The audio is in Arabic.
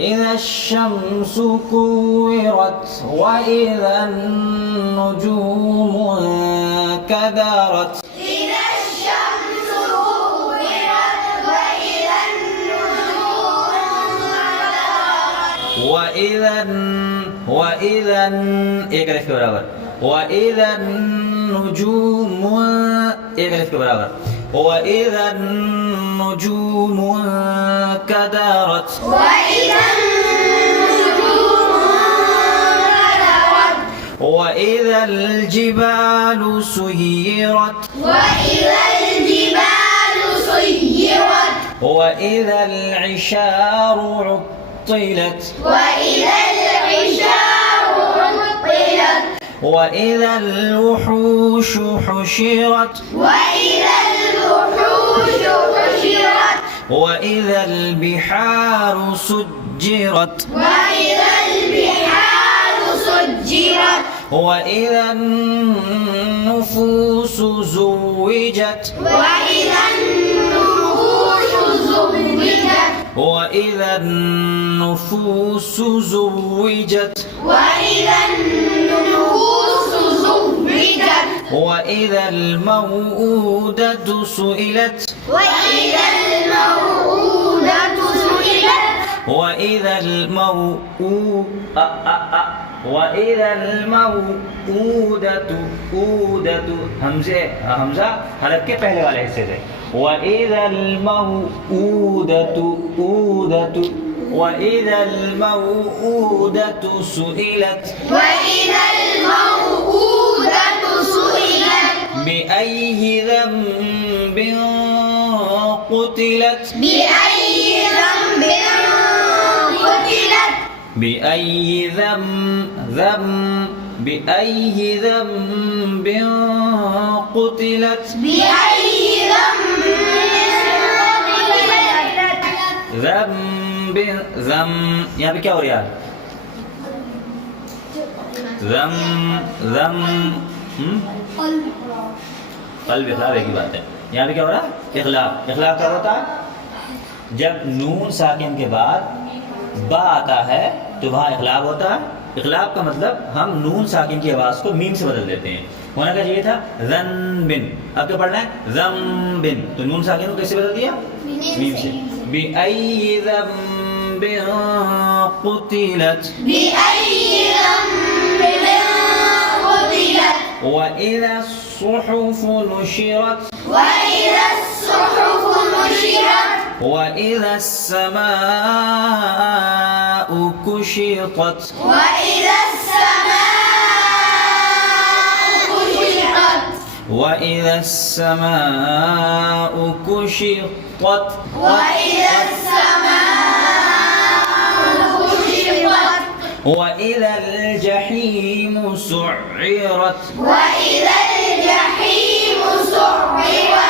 إذا الشمس كورت وإذا النجوم انكدرت إذا الشمس كورت وإذا النجوم انكدرت एक अलिफ के बराबर وإذا النجوم एक अलिफ के बराबर وإذا النجوم انكدرت وإذا النجوم انكدرت وإذا الجبال سيرت وإذا الجبال سيرت وإذا العشار عطلت وإذا العشار عطلت وإذا الوحوش حشرت وإذا الوحوش حشرت وإذا البحار سجرت وإذا البحار سجرت وإذا النفوس زوجت وإذا النفوس زوجت وإذا النفوس زوجت وإذا النفوس زوجت وإذا الموءودة سئلت وإذا الموءودة سئلت وإذا وإذا الموءودة हमजा हलक के पहले वाले हिस्से से وإذا الموءودة وإذا الموءودة سئلت وإذا الموءودة سئلت بأي ذنب قتلت بأي ذنب قتلت بأي بأي ذنب قتلت بأي ذنب قتلت ذنب यहाँ पे क्या हो रहा है कल्ब इखलाब एक ही बात है। यहाँ पे क्या हो रहा है इखलाब क्या होता है जब नून साकिन के बाद बा आता है तो वहाँ इखलाब होता है। इखलाब का मतलब हम नून साकिन की आवाज़ को मीम से बदल देते हैं। होना क्या चाहिए था ज़न्बिन, अब क्या पढ़ना है ज़म्बिन, तो नून साकिन को कैसे बदल दिया मीम से। बिअय्यि ज़म्बिन क़ुतिलत بأي ذنب قتلت وإذا الصحف نشرت وإذا الصحف نشرت وإذا السماء كشطت وإذا السماء كشطت وإذا السماء كشطت وإذا السماء كشطت وإذا الجحيم سعرت وإذا الجحيم سعرت